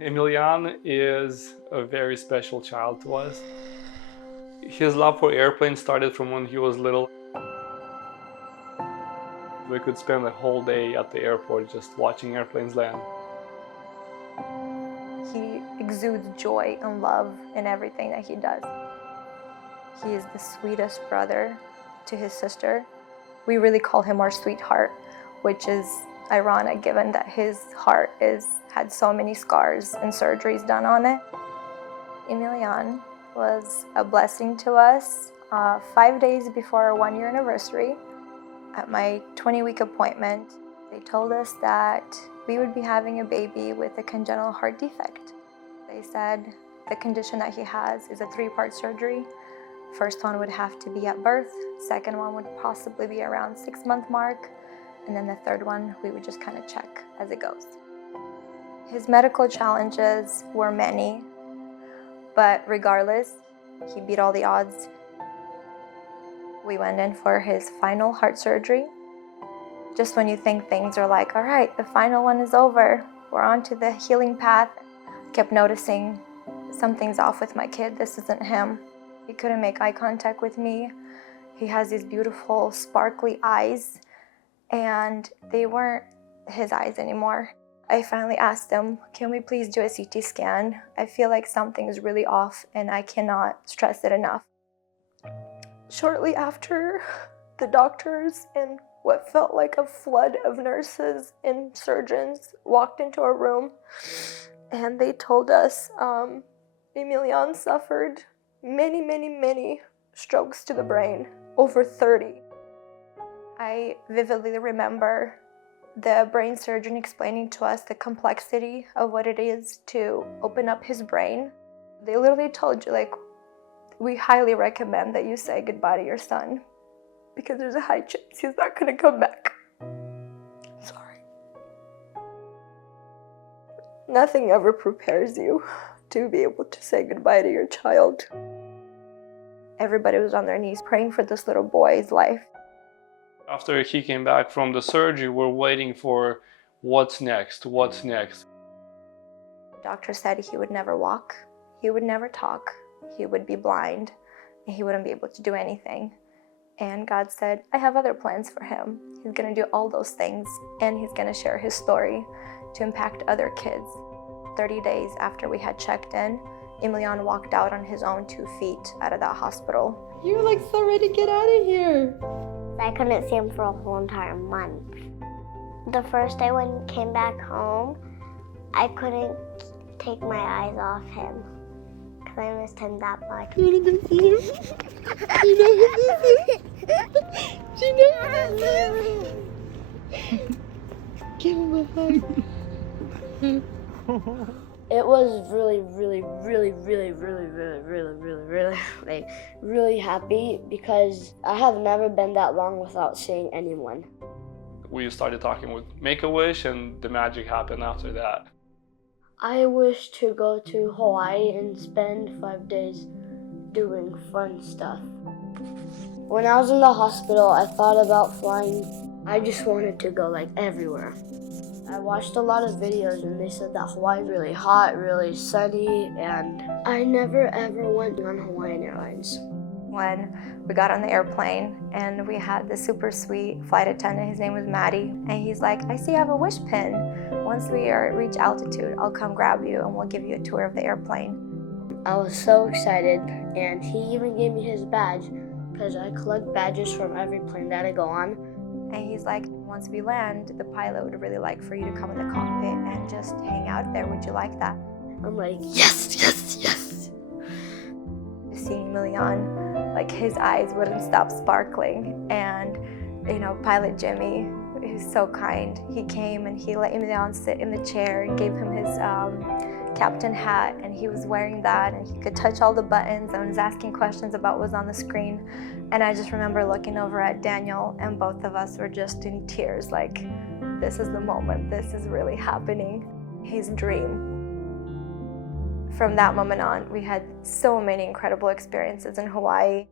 Emilian is a very special child to us. His love for airplanes started from when he was little. We could spend a whole day at the airport just watching airplanes land. He exudes joy and love in everything that he does. He is the sweetest brother to his sister. We really call him our sweetheart, which is ironic given that his heart had so many scars and surgeries done on it. Emilian was a blessing to us. 5 days before our 1-year anniversary, at my 20-week appointment, they told us that we would be having a baby with a congenital heart defect. They said the condition that he has is a 3-part surgery. First one would have to be at birth, second one would possibly be around 6-month mark, and then the third one we would just kind of check as it goes. His medical challenges were many, but regardless, he beat all the odds. We went in for his final heart surgery. Just when you think things are like, all right, the final one is over, we're on to the healing path, I kept noticing something's off with my kid, this isn't him. He couldn't make eye contact with me. He has these beautiful, sparkly eyes, and they weren't his eyes anymore. I finally asked him, can we please do a CT scan? I feel like something is really off and I cannot stress it enough. Shortly after, the doctors and what felt like a flood of nurses and surgeons walked into our room, and they told us Emilian suffered many strokes to the brain, over 30. I vividly remember the brain surgeon explaining to us the complexity of what it is to open up his brain. They literally told you, like, we highly recommend that you say goodbye to your son because there's a high chance he's not going to come back. Sorry. Nothing ever prepares you to be able to say goodbye to your child. Everybody was on their knees praying for this little boy's life. After he came back from the surgery, we're waiting for what's next. The doctor said he would never walk, he would never talk, he would be blind, and he wouldn't be able to do anything. And God said, I have other plans for him. He's going to do all those things, and he's going to share his story to impact other kids. 30 days after we had checked in, Emilian walked out on his own 2 feet out of that hospital. You were like so ready to get out of here. I couldn't see him for a whole entire month. The first day when he came back home, I couldn't take my eyes off him because I missed him that much. You want to go see him? You know who this is? Give him a hug. It was really really happy because I have never been that long without seeing anyone. We started talking with Make-A-Wish, and the magic happened after that. I wish to go to Hawaii and spend 5 days doing fun stuff. When I was in the hospital, I thought about flying. I just wanted to go like everywhere. I watched a lot of videos and they said that Hawaii is really hot, really sunny, and I never ever went on Hawaiian Airlines. When we got on the airplane and we had the super sweet flight attendant, his name was Maddie, and he's like, I see you have a wish pin. Once we reach altitude, I'll come grab you and we'll give you a tour of the airplane. I was so excited, and he even gave me his badge because I collect badges from every plane that I go on. And he's like, once we land, the pilot would really like for you to come in the cockpit and just hang out there. Would you like that? I'm like, yes. Seeing Emilian, like his eyes wouldn't stop sparkling. And, Pilot Jimmy, who's so kind, he came and he let Emilian sit in the chair and gave him his captain hat, and he was wearing that and he could touch all the buttons and was asking questions about what was on the screen. And I just remember looking over at Daniel, and both of us were just in tears, like, this is the moment, this is really happening, his dream. From that moment on, we had so many incredible experiences in Hawaii.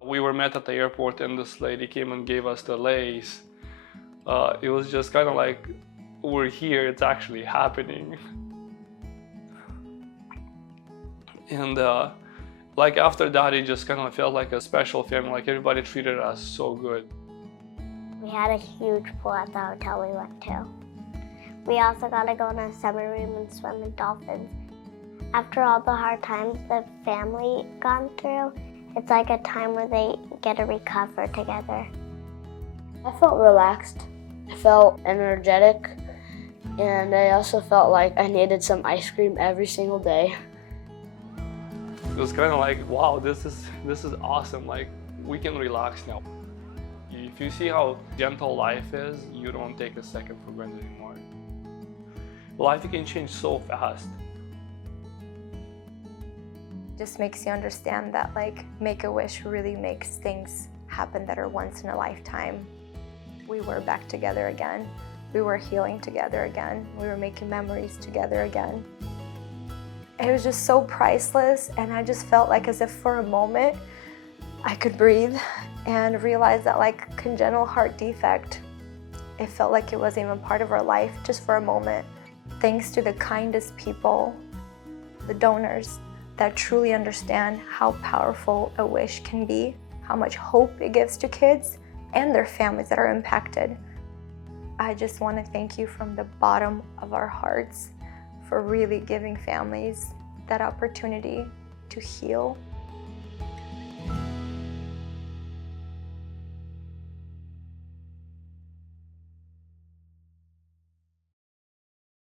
We were met at the airport and this lady came and gave us the lace. It was just kind of like, we're here, it's actually happening. And like after that, it just kind of felt like a special family. Like everybody treated us so good. We had a huge pool at the hotel we went to. We also got to go in a submarine and swim with dolphins. After all the hard times the family gone through, it's like a time where they get to recover together. I felt relaxed, I felt energetic, and I also felt like I needed some ice cream every single day. It was kind of like, wow, this is awesome. Like, we can relax now. If you see how gentle life is, you don't take a second for granted anymore. Life can change so fast. Just makes you understand that like Make-A-Wish really makes things happen that are once in a lifetime. We were back together again. We were healing together again. We were making memories together again. It was just so priceless, and I just felt like as if for a moment I could breathe and realize that like congenital heart defect, it felt like it wasn't even part of our life just for a moment. Thanks to the kindest people, the donors that truly understand how powerful a wish can be, how much hope it gives to kids and their families that are impacted. I just want to thank you from the bottom of our hearts for really giving families that opportunity to heal